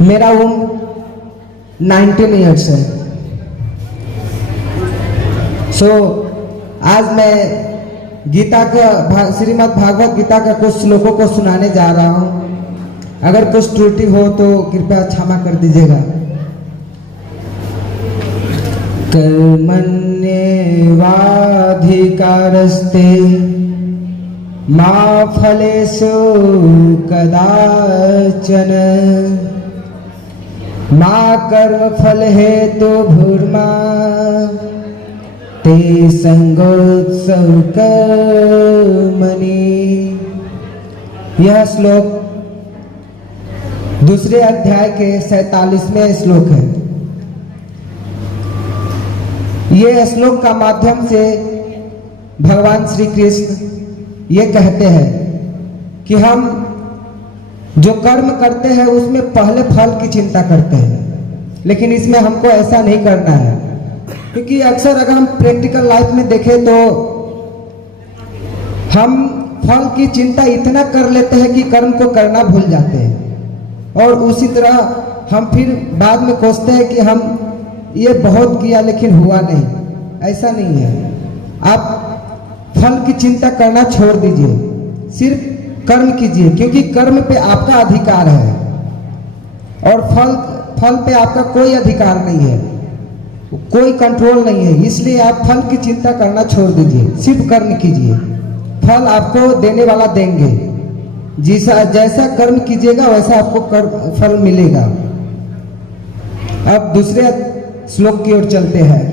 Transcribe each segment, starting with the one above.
मेरा उम्र 19 ईयर्स है। आज मैं गीता का श्रीमद् भागवत गीता का कुछ श्लोकों को सुनाने जा रहा हूँ। अगर कुछ त्रुटि हो तो कृपया क्षमा कर दीजिएगा। कर्मण्येवाधिकारस्ते मा फलेषु कदाचन मा कर्मफल हेतुर्मा ते संगोत्सव कर्मणि। यह श्लोक दूसरे अध्याय के 47वें श्लोक है। ये श्लोक का माध्यम से भगवान श्री कृष्ण ये कहते हैं कि हम जो कर्म करते हैं उसमें पहले फल की चिंता करते हैं, लेकिन इसमें हमको ऐसा नहीं करना है। क्योंकि अक्सर अगर हम प्रैक्टिकल लाइफ में देखें तो हम फल की चिंता इतना कर लेते हैं कि कर्म को करना भूल जाते हैं, और उसी तरह हम फिर बाद में कोसते हैं कि हम ये बहुत किया लेकिन हुआ नहीं। ऐसा नहीं है। आप फल की चिंता करना छोड़ दीजिए, सिर्फ कर्म कीजिए, क्योंकि कर्म पे आपका अधिकार है और फल पे आपका कोई अधिकार नहीं है, कोई कंट्रोल नहीं है। इसलिए आप फल की चिंता करना छोड़ दीजिए, सिर्फ कर्म कीजिए। फल आपको देने वाला देंगे। जैसा कर्म कीजिएगा वैसा आपको फल मिलेगा। अब दूसरे श्लोक की ओर चलते हैं।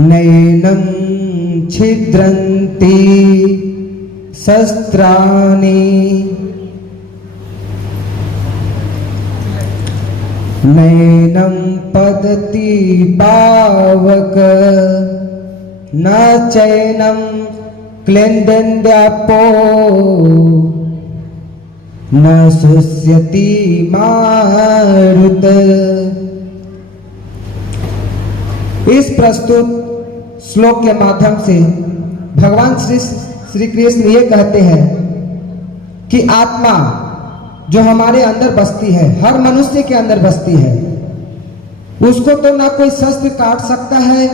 नैनं छिद्रन्ति शस्त्राणि नैनं पतति पावक न चैनं क्लेन्दन्यापो न शुष्यति मारुत। इस प्रस्तुत श्लोक के माध्यम से भगवान श्री कृष्ण ये कहते हैं कि आत्मा जो हमारे अंदर बसती है, हर मनुष्य के अंदर बसती है, उसको तो ना कोई शस्त्र काट सकता है,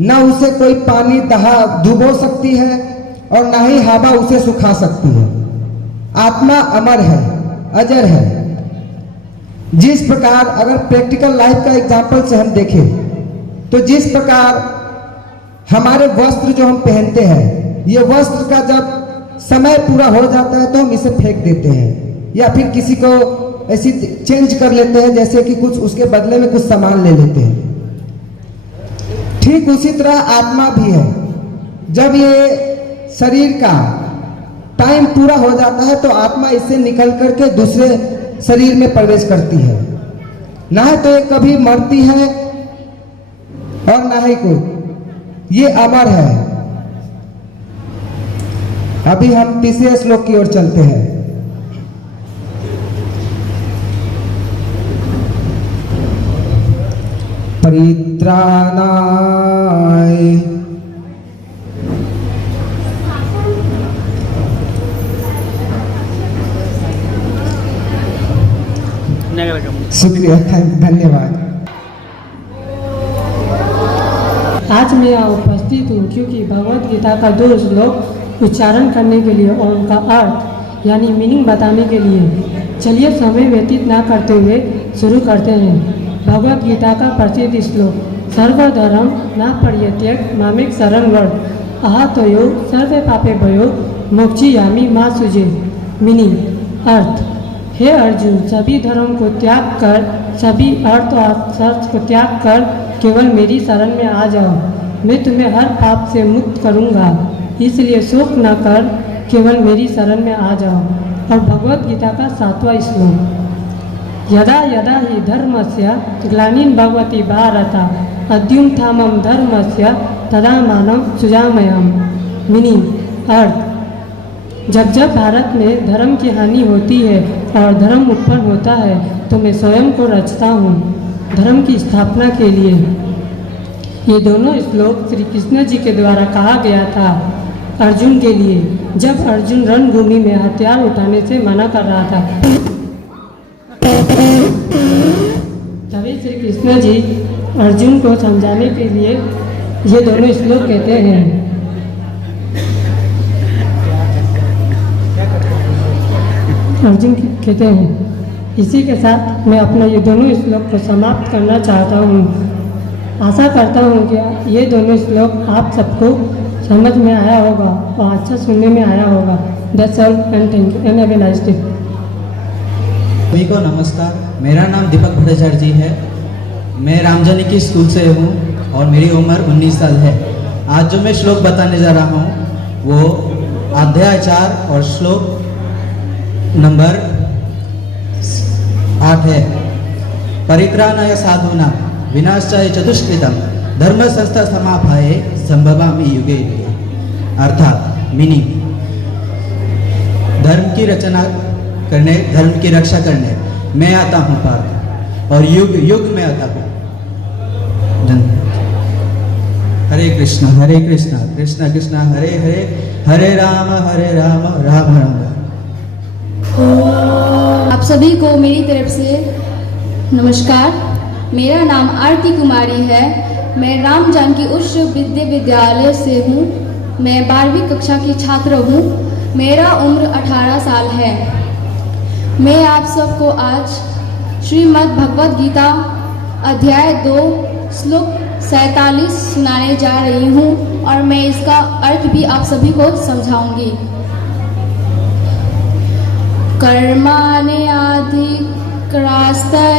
ना उसे कोई पानी डुबो सकती है, और ना ही हवा उसे सुखा सकती है। आत्मा अमर है, अजर है। जिस प्रकार अगर प्रैक्टिकल लाइफ का एग्जाम्पल से हम देखें तो जिस प्रकार हमारे वस्त्र जो हम पहनते हैं, ये वस्त्र का जब समय पूरा हो जाता है तो हम इसे फेंक देते हैं या फिर किसी को ऐसी चेंज कर लेते हैं, जैसे कि कुछ उसके बदले में कुछ सामान ले लेते हैं। ठीक उसी तरह आत्मा भी है। जब ये शरीर का टाइम पूरा हो जाता है तो आत्मा इससे निकल करके दूसरे शरीर में प्रवेश करती है। ना है तो ये कभी मरती है और ना ही कोई, ये अमर है। अभी हम तीसरे श्लोक की ओर चलते हैं। परित्राणाय शुक्रिया, धन्यवाद। आज मैं यहाँ उपस्थित हूँ क्योंकि भगवत गीता का 2 श्लोक उच्चारण करने के लिए और उनका अर्थ यानी मीनिंग बताने के लिए। चलिए समय व्यतीत ना करते हुए शुरू करते हैं। भगवत गीता का प्रसिद्ध श्लोक सर्वधर्म न परित्यज्य मामेक शरण व्रज अहतयो सर्व पापे भयो मोक्षयियामि मा शुचे। मीनिंग अर्थ, हे अर्जुन, सभी धर्म को त्याग कर, सभी अर्थ और शर्त को त्याग कर केवल मेरी शरण में आ जाओ, मैं तुम्हें हर पाप से मुक्त करूंगा। इसलिए शोक न कर, केवल मेरी शरण में आ जाओ। और भगवत गीता का 7वां श्लोक, यदा यदा हि धर्मस्य ग्लानिर् भवति भारत अभ्युत्थानं धर्मस्य तदात्मानं सृजाम्यहम्। मीनिंग अर्थ, जब जब भारत में धर्म की हानि होती है और धर्म उत्पन्न होता है तो मैं स्वयं को रचता हूँ धर्म की स्थापना के लिए। ये दोनों श्लोक श्री कृष्ण जी के द्वारा कहा गया था। अर्जुन के लिए, जब अर्जुन रणभूमि में हथियार उठाने से मना कर रहा था। तभी श्री कृष्ण जी अर्जुन को समझाने के लिए ये दोनों श्लोक कहते हैं। अर्जुन कहते हैं, इसी के साथ मैं अपना ये दोनों श्लोक को समाप्त करना चाहता हूँ। आशा करता हूँ कि ये दोनों श्लोक आप सबको समझ में आया होगा और अच्छा सुनने में आया होगा। That's all and thank you and have a nice day. सभी को नमस्कार। मेरा नाम दीपक भट्टाचार्य जी है। मैं रामजानकी स्कूल से हूँ और मेरी उम्र 19 साल है। आज जो मैं श्लोक बताने जा रहा हूँ वो अध्याय 4 और श्लोक नंबर 8 है। परित्राणाय साधूनां विनाशाय चतुष्कृतं धर्म संस्था समाप्ताये संभवामि युगे युगे। अर्थात मीनिंग, धर्म की रचना करने, धर्म की रक्षा करने मैं आता हूँ पार्थ, और युग युग में आता हूँ। हरे कृष्णा कृष्ण कृष्ण हरे हरे, हरे राम राम राम। आप सभी को मेरी तरफ से नमस्कार। मेरा नाम आरती कुमारी है। मैं राम जानकी उच्च विद्यालय से हूँ। मैं 12वीं कक्षा की छात्र हूँ। मेरा उम्र 18 साल है। मैं आप सबको आज श्रीमद् भगवद गीता अध्याय 2 श्लोक 47 सुनाने जा रही हूँ और मैं इसका अर्थ भी आप सभी को समझाऊंगी। कर्माणि अधिक्रास्ते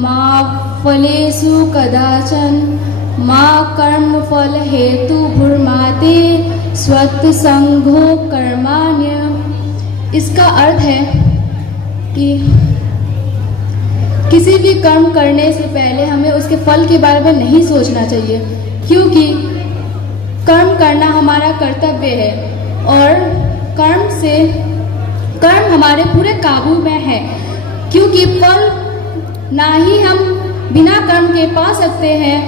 मा फलेषु कदाचन मा कर्म फल हेतु भुर्माते स्वत्संगो कर्माण्य। इसका अर्थ है कि किसी भी कर्म करने से पहले हमें उसके फल के बारे में नहीं सोचना चाहिए, क्योंकि कर्म करना हमारा कर्तव्य है और कर्म हमारे पूरे काबू में है, क्योंकि फल ना ही हम बिना कर्म के पा सकते हैं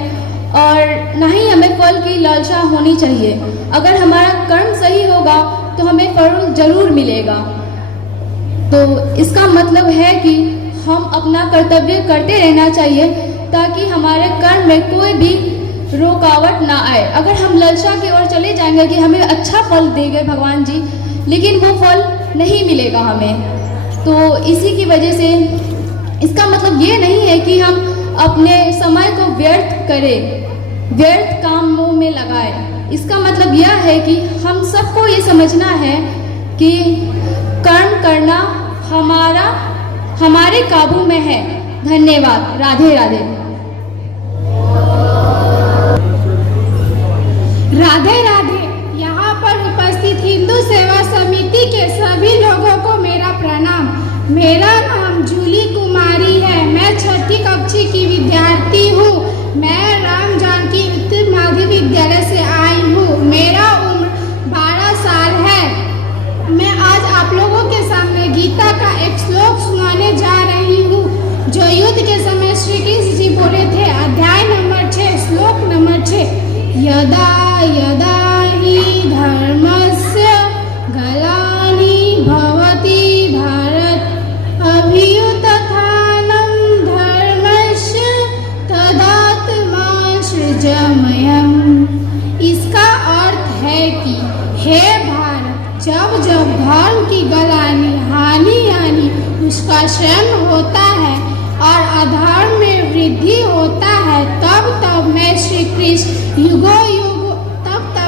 और ना ही हमें फल की लालसा होनी चाहिए। अगर हमारा कर्म सही होगा तो हमें फल जरूर मिलेगा। तो इसका मतलब है कि हम अपना कर्तव्य करते रहना चाहिए ताकि हमारे कर्म में कोई भी रुकावट ना आए। अगर हम लालसा की ओर चले जाएंगे कि हमें अच्छा फल देंगे भगवान जी, लेकिन वो फल नहीं मिलेगा हमें, तो इसी की वजह से इसका मतलब ये नहीं है कि हम अपने समय को व्यर्थ करें, व्यर्थ कामों में लगाएं। इसका मतलब यह है कि हम सबको ये समझना है कि कर्म करना हमारे काबू में है। धन्यवाद। राधे राधे। राधे राधे। यहाँ पर उपस्थित हिंदू सेवा समिति के सभी लोगों को मेरा प्रणाम। मेरा नाम जूली कुमारी है। मैं 6ठी कक्षा की विद्यार्थी हूँ। मैं राम जानकी उच्च माध्यमिक विद्यालय से आई हूँ। मेरा उम्र 12 साल है। मैं आज आप लोगों के सामने गीता का एक श्लोक सुनाने जा रही हूँ जो युद्ध के समय श्री कृष्ण जी बोले थे। अध्याय नंबर 6 श्लोक नंबर 6। यदा यदा हि धर्मस्य ग्लानिर् भवति भारत अभ्युत्थानं धर्मस्य तदात्मनं सृजाम्यहम्। इसका अर्थ है कि हे भारत, जब जब धर्म की ग्लानि हानि उसका क्षरण होता है और अधर्म में वृद्धि होता है, तब मैं श्री कृष्ण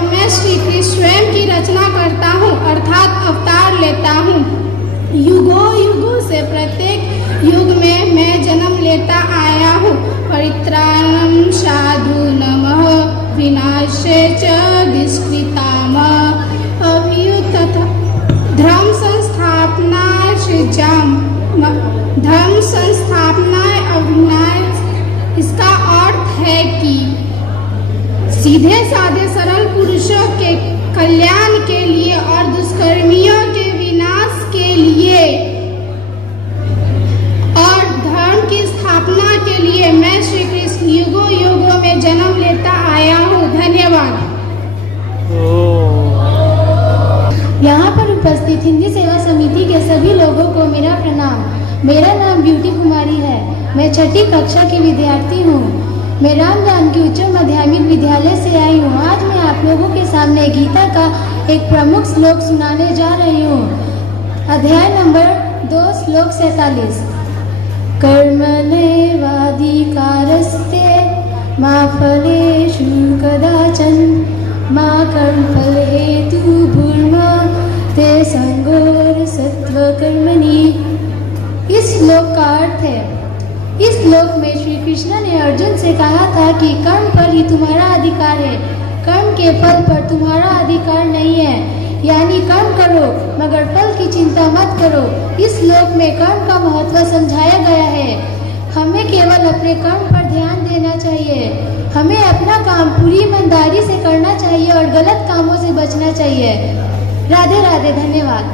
मैं श्री कृष्ण स्वयं की रचना करता हूँ, अर्थात अवतार लेता हूँ। युगों से प्रत्येक युग में मैं जन्म लेता आया हूँ। परित्राणं साधूनां विनाशाय च दुष्कृताम् अभ्युत्थानं धर्म संस्थापनाय धर्म संस्थापनाय अभिनाय। इसका अर्थ है कि सीधे साधे सरल पुरुषों के कल्याण के लिए और दुष्कर्मियों के विनाश के लिए और धर्म की स्थापना के लिए मैं श्री कृष्ण युगों में जन्म लेता आया हूँ। धन्यवाद। मेरा नाम ब्यूटी कुमारी है। मैं छठी कक्षा की विद्यार्थी हूँ। मैं राम जानकी उच्च माध्यमिक विद्यालय से आई हूँ। आज मैं आप लोगों के सामने गीता का एक प्रमुख श्लोक सुनाने जा रही हूँ। अध्याय नंबर 2 श्लोक 47। कर्मण्येवाधिकारस्ते मा फलेषु कदाचन मा कर्मफलहेतुर्मा ते संगोरसत्वकर्मणि। इस श्लोक का अर्थ है, इस श्लोक में श्री कृष्ण ने अर्जुन से कहा था कि कर्म पर ही तुम्हारा अधिकार है, कर्म के फल पर तुम्हारा अधिकार नहीं है। यानी कर्म करो मगर फल की चिंता मत करो। इस श्लोक में कर्म का महत्व समझाया गया है। हमें केवल अपने कर्म पर ध्यान देना चाहिए। हमें अपना काम पूरी ईमानदारी से करना चाहिए और गलत कामों से बचना चाहिए। राधे राधे, धन्यवाद।